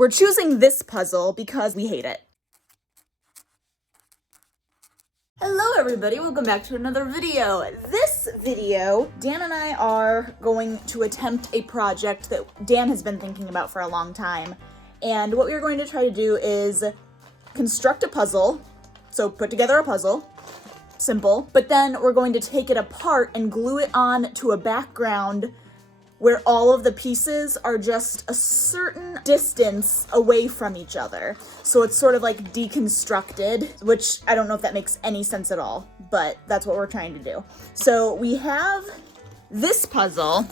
We're choosing this puzzle because we hate it. Hello everybody, welcome back to another video. This video, Dan and I are going to attempt a project that Dan has been thinking about for a long time. And what we're going to try to do is construct a puzzle. So put together a puzzle, simple, but then we're going to take it apart and glue it on to a background where all of the pieces are just a certain distance away from each other. So it's sort of like deconstructed, which I don't know if that makes any sense at all, but that's what we're trying to do. So we have this puzzle.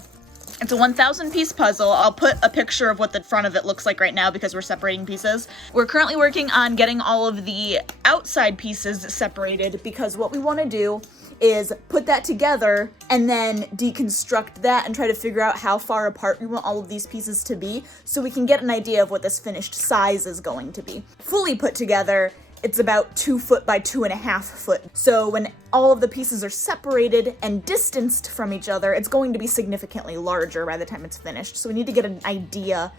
It's a 1,000 piece puzzle. I'll put a picture of what the front of it looks like right now because we're separating pieces. We're currently working on getting all of the outside pieces separated because what we want to do is put that together and then deconstruct that and try to figure out how far apart we want all of these pieces to be so we can get an idea of what this finished size is going to be. Fully put together, it's about 2 foot by 2.5 foot. So when all of the pieces are separated and distanced from each other, it's going to be significantly larger by the time it's finished. So we need to get an idea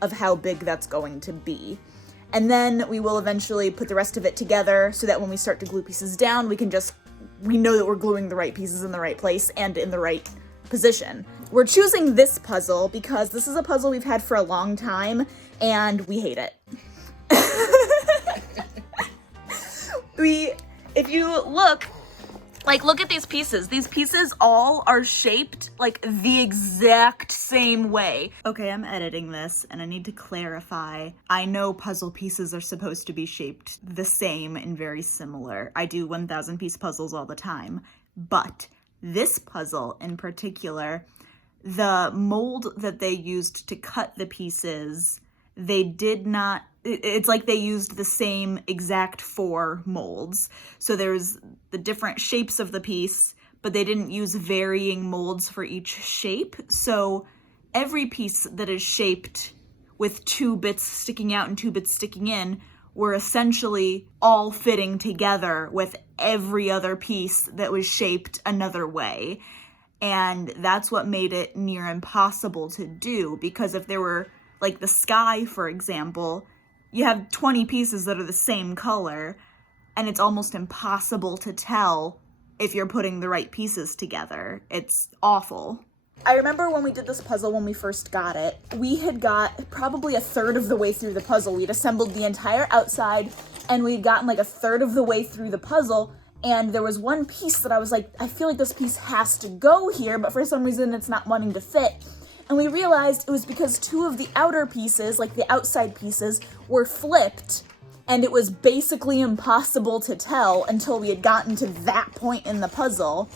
of how big that's going to be. And then we will eventually put the rest of it together so that when we start to glue pieces down, we know that we're gluing the right pieces in the right place and in the right position. We're choosing this puzzle because this is a puzzle we've had for a long time and we hate it. If you look at these pieces. These pieces all are shaped like the exact same way. Okay, I'm editing this and I need to clarify. I know puzzle pieces are supposed to be shaped the same and very similar. I do 1,000 piece puzzles all the time, but this puzzle in particular, the mold that they used to cut the pieces, it's like they used the same exact 4 molds. So there's the different shapes of the piece, but they didn't use varying molds for each shape. So every piece that is shaped with 2 bits sticking out and 2 bits sticking in were essentially all fitting together with every other piece that was shaped another way. And that's what made it near impossible to do, because if there were, like the sky, for example, you have 20 pieces that are the same color, and it's almost impossible to tell if you're putting the right pieces together. It's awful. I remember when we did this puzzle when we first got it, we had got probably a third of the way through the puzzle. We'd assembled the entire outside, and we'd gotten like a third of the way through the puzzle, and there was one piece that I was like, I feel like this piece has to go here, but for some reason it's not wanting to fit. And we realized it was because 2 of the outer pieces, like the outside pieces, were flipped, and it was basically impossible to tell until we had gotten to that point in the puzzle.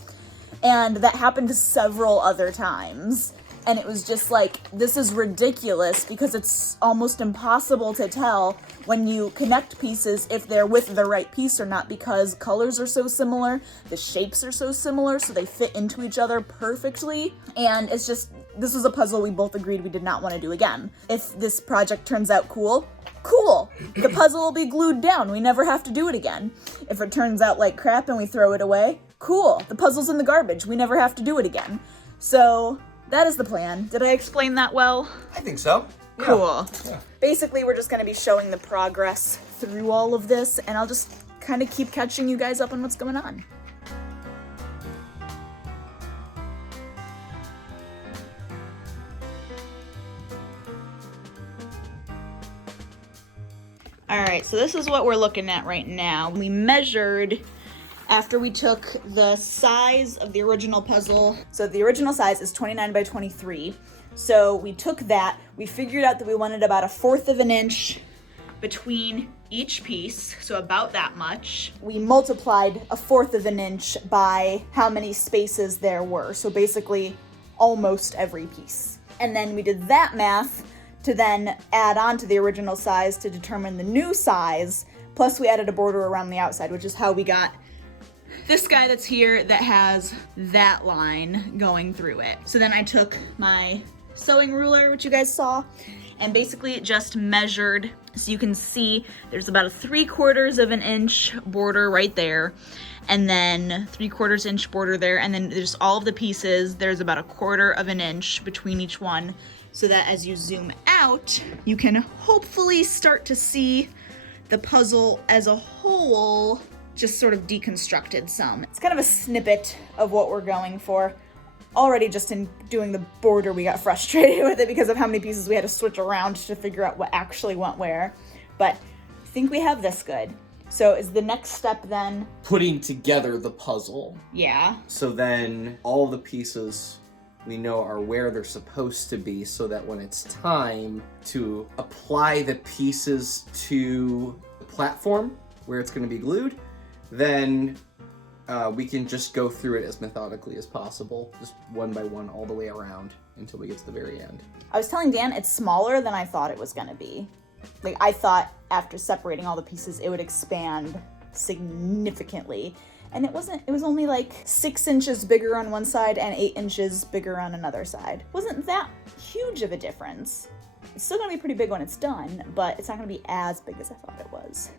And that happened several other times. And it was just like, this is ridiculous because it's almost impossible to tell when you connect pieces if they're with the right piece or not, because colors are so similar, the shapes are so similar, so they fit into each other perfectly. And it's just, this was a puzzle we both agreed we did not want to do again. If this project turns out cool, cool. The puzzle will be glued down. We never have to do it again. If it turns out like crap and we throw it away, cool. The puzzle's in the garbage. We never have to do it again. So that is the plan. Did I explain that well? I think so. Yeah. Cool. Yeah. Basically, we're just going to be showing the progress through all of this, and I'll just kind of keep catching you guys up on what's going on. All right, so this is what we're looking at right now. We measured after we took the size of the original puzzle. So the original size is 29 by 23. So we took that, we figured out that we wanted about 1/4 of an inch between each piece, so about that much. We multiplied 1/4 of an inch by how many spaces there were. So basically almost every piece. And then we did that math to then add on to the original size to determine the new size. Plus we added a border around the outside, which is how we got this guy that's here that has that line going through it. So then I took my sewing ruler, which you guys saw, and basically just measured. So you can see there's about a 3/4 of an inch border right there, and then 3/4 inch border there, and then there's all of the pieces. There's about 1/4 of an inch between each one. so that as you zoom out, you can hopefully start to see the puzzle as a whole just sort of deconstructed some. It's kind of a snippet of what we're going for. Already just in doing the border, we got frustrated with it because of how many pieces we had to switch around to figure out what actually went where. But I think we have this good. So is the next step then? Putting together the puzzle. Yeah. So then all the pieces we know are where they're supposed to be, so that when it's time to apply the pieces to the platform where it's going to be glued, then we can just go through it as methodically as possible, just one by one all the way around until we get to the very end. I was telling Dan it's smaller than I thought it was going to be. Like, I thought after separating all the pieces, it would expand significantly. And it wasn't. It was only like 6 inches bigger on one side and 8 inches bigger on another side. Wasn't that huge of a difference. It's still gonna be pretty big when it's done, but it's not gonna be as big as I thought it was.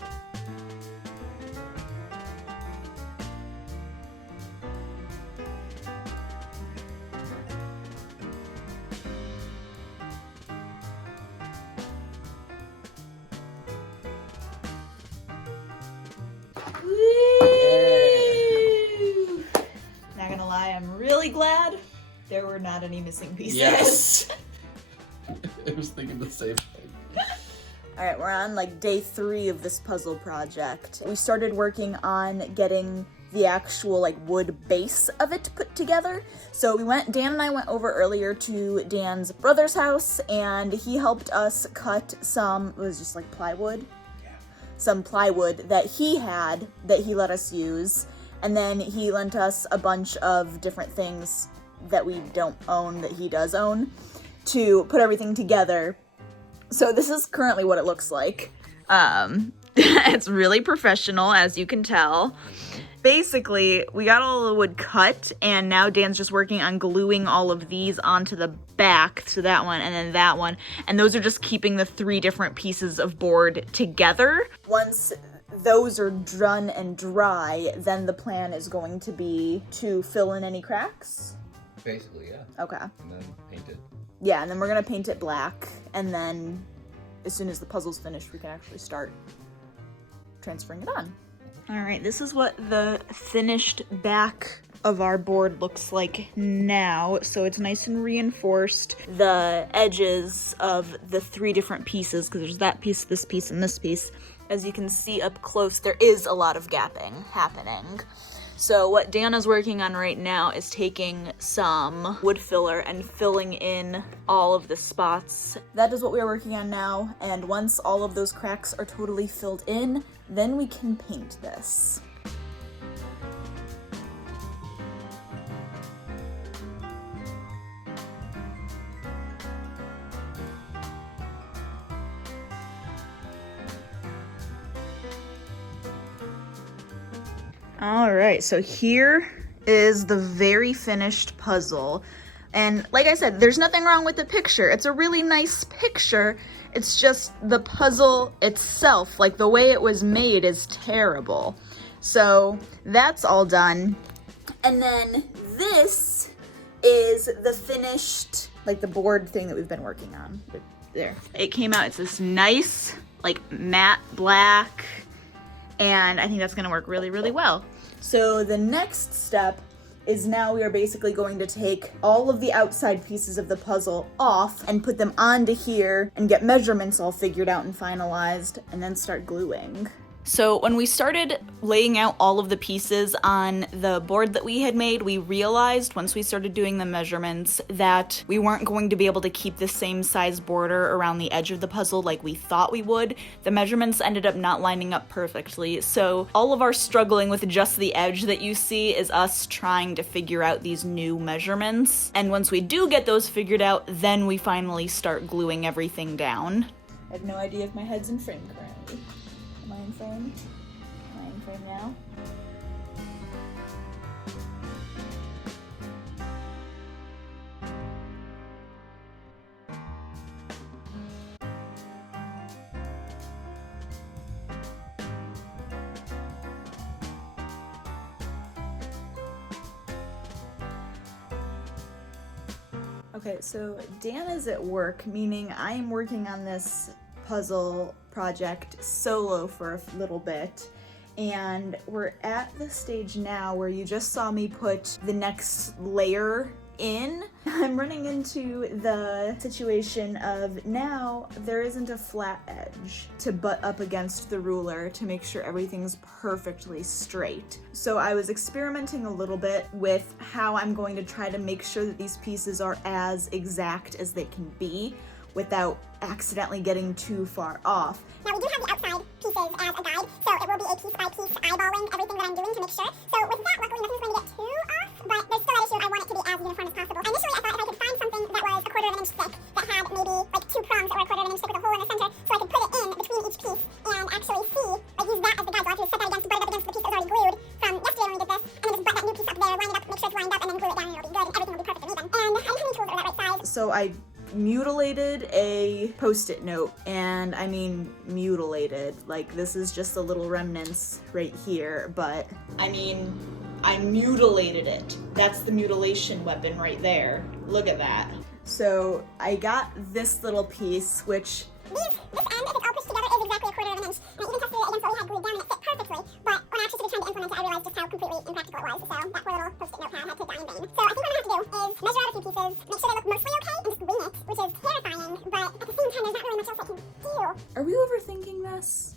Not gonna lie, I'm really glad there were not any missing pieces. Yes. I was thinking the same thing. All right, we're on like day 3 of this puzzle project. We started working on getting the actual like wood base of it put together. So Dan and I went over earlier to Dan's brother's house, and he helped us cut some, it was just like plywood. Some plywood that he had that he let us use, and then he lent us a bunch of different things that we don't own that he does own to put everything together. So this is currently what it looks like. It's really professional, as you can tell. Basically, we got all the wood cut, and now Dan's just working on gluing all of these onto the back, so that one and then that one, and those are just keeping the 3 different pieces of board together. Once those are done and dry, then the plan is going to be to fill in any cracks? Basically, yeah. Okay. And then paint it. Yeah, and then we're gonna paint it black, and then as soon as the puzzle's finished, we can actually start transferring it on. All right, this is what the finished back of our board looks like now. So it's nice and reinforced. The edges of the 3 different pieces, because there's that piece, this piece, and this piece. As you can see up close, there is a lot of gapping happening. So what Dana's working on right now is taking some wood filler and filling in all of the spots. That is what we are working on now, and once all of those cracks are totally filled in, then we can paint this. All right, so here is the very finished puzzle. And like I said, there's nothing wrong with the picture. It's a really nice picture. It's just the puzzle itself, like the way it was made, is terrible. So that's all done. And then this is the finished, like the board thing that we've been working on. There. It came out, it's this nice, like matte black, and I think that's gonna work really, really well. So the next step is now we are basically going to take all of the outside pieces of the puzzle off and put them onto here and get measurements all figured out and finalized, and then start gluing. So when we started laying out all of the pieces on the board that we had made, we realized once we started doing the measurements that we weren't going to be able to keep the same size border around the edge of the puzzle like we thought we would. The measurements ended up not lining up perfectly, so all of our struggling with just the edge that you see is us trying to figure out these new measurements. And once we do get those figured out, then we finally start gluing everything down. I have no idea if my head's in frame currently. Am I in frame? Am I in frame now? Okay, so Dan is at work, meaning I am working on this puzzle project solo for a little bit. And we're at the stage now where you just saw me put the next layer in. I'm running into the situation of now there isn't a flat edge to butt up against the ruler to make sure everything's perfectly straight. So I was experimenting a little bit with how I'm going to try to make sure that these pieces are as exact as they can be without accidentally getting too far off. Now we do have the outside pieces as a guide, so it will be a piece by piece eyeballing everything that I'm doing to make sure. So with that, luckily nothing's going to get too off, but there's still that issue. I want it to be as uniform as possible. Initially I thought if I could find something that was a 1/4 of an inch thick, that had maybe like 2 prongs that were a 1/4 of an inch thick with a hole in the center, so I could put it in between each piece and actually see, like use that as the guide. So I'll have to set that against, butt it up against the piece that was already glued from yesterday when we did this, and then just butt that new piece up there, line it up, make sure it's lined up, and then glue it down and it'll be good, and everything will be perfect and even. And I didn't have any tools that were that right size. So I mutilated a post-it note, and I mean mutilated, like this is just the little remnants right here, but I mean I mutilated it. That's the mutilation weapon right there. Look at that. So I got this little piece, which This end, if it's all pushed together, is exactly a 1/4 of an inch. And I even tested it against what we had glued down and it fit perfectly. But when I actually started trying to implement it, I realized just how completely impractical it was. So that poor little post-it notepad had to die in vain. So I think what I'm gonna have to do is measure out a few pieces, make sure they look mostly okay, and just wing it, which is terrifying. But at the same time, there's not really much else I can do. are we overthinking this?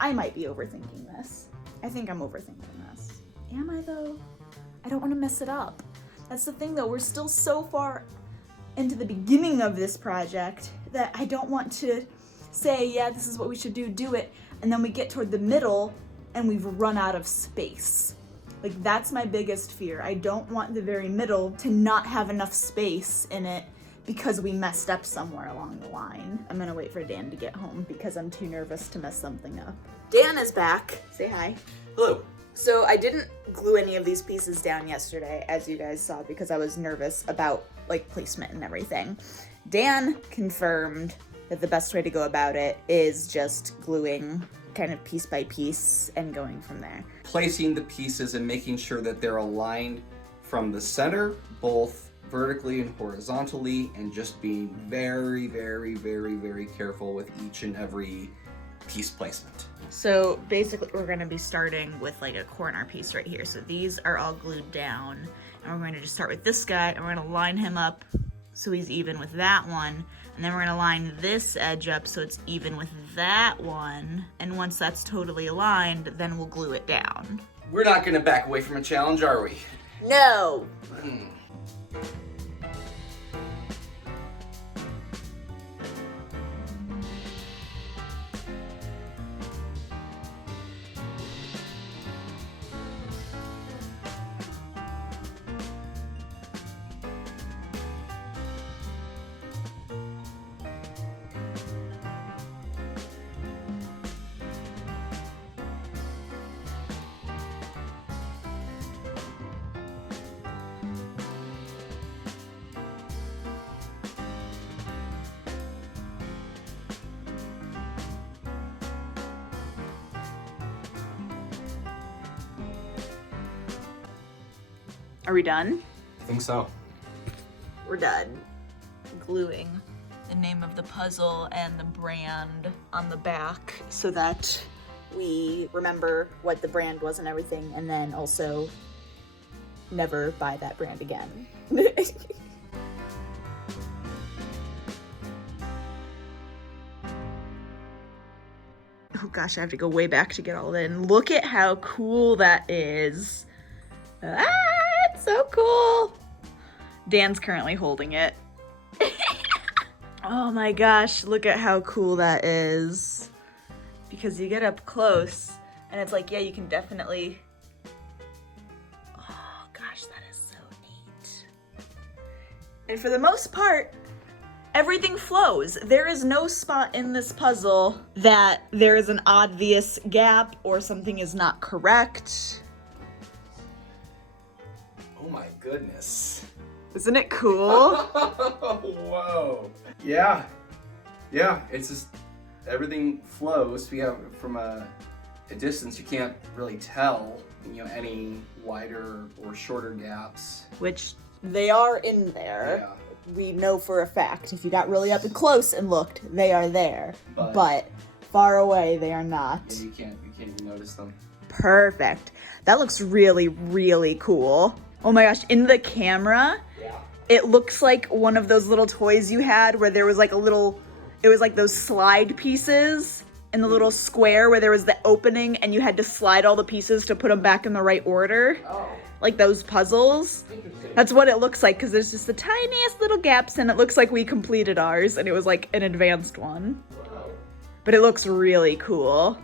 I might be overthinking this. I think I'm overthinking this. Am I though? I don't want to mess it up. That's the thing though, we're still so far into the beginning of this project that I don't want to say, yeah, this is what we should do it, and then we get toward the middle and we've run out of space. Like that's my biggest fear. I don't want the very middle to not have enough space in it because we messed up somewhere along the line. I'm gonna wait for Dan to get home because I'm too nervous to mess something up. Dan is back. Say hi. Hello. So I didn't glue any of these pieces down yesterday, as you guys saw, because I was nervous about like placement and everything. Dan confirmed that the best way to go about it is just gluing kind of piece by piece and going from there. Placing the pieces and making sure that they're aligned from the center, both vertically and horizontally, and just being very, very, very, very careful with each and every piece placement. So basically we're going to be starting with like a corner piece right here. So these are all glued down, and we're going to just start with this guy, and we're going to line him up so he's even with that one, and then we're going to line this edge up so it's even with that one, and once that's totally aligned, then we'll glue it down. We're not going to back away from a challenge, are we? No! Are we done? I think so. We're done. Gluing the name of the puzzle and the brand on the back so that we remember what the brand was and everything, and then also never buy that brand again. Oh gosh, I have to go way back to get all in. Look at how cool that is. Ah, it's so cool. Dan's currently holding it. Oh my gosh, look at how cool that is. Because you get up close and it's like, yeah, you can definitely... Oh gosh, that is so neat. And for the most part, everything flows. There is no spot in this puzzle that there is an obvious gap or something is not correct. Oh my goodness. Isn't it cool? Whoa. Yeah. Yeah, it's just everything flows. We have from a distance you can't really tell, any wider or shorter gaps. Which They are in there. We know for a fact. If you got really up and close and looked, they are there. But far away, they are not. Yeah, you can't even notice them. Perfect. That looks really, really cool. Oh my gosh, in the camera, it looks like one of those little toys you had where there was like it was like those slide pieces in the little square where there was the opening and you had to slide all the pieces to put them back in the right order. Oh. Like those puzzles. Interesting. That's what it looks like because there's just the tiniest little gaps and it looks like we completed ours and it was like an advanced one. Wow. But it looks really cool.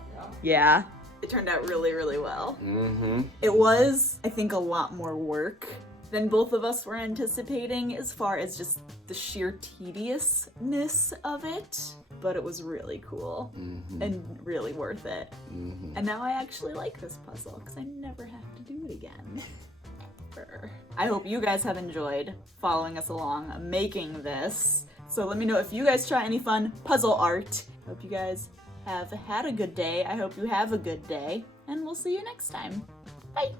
Yeah. It turned out really, really well. Mm-hmm. It was, I think, a lot more work than both of us were anticipating as far as just the sheer tediousness of it. But it was really cool and really worth it. And now I actually like this puzzle because I never have to do it again. Ever. I hope you guys have enjoyed following us along making this. So let me know if you guys try any fun puzzle art. Hope you guys have had a good day. I hope you have a good day. And we'll see you next time. Bye!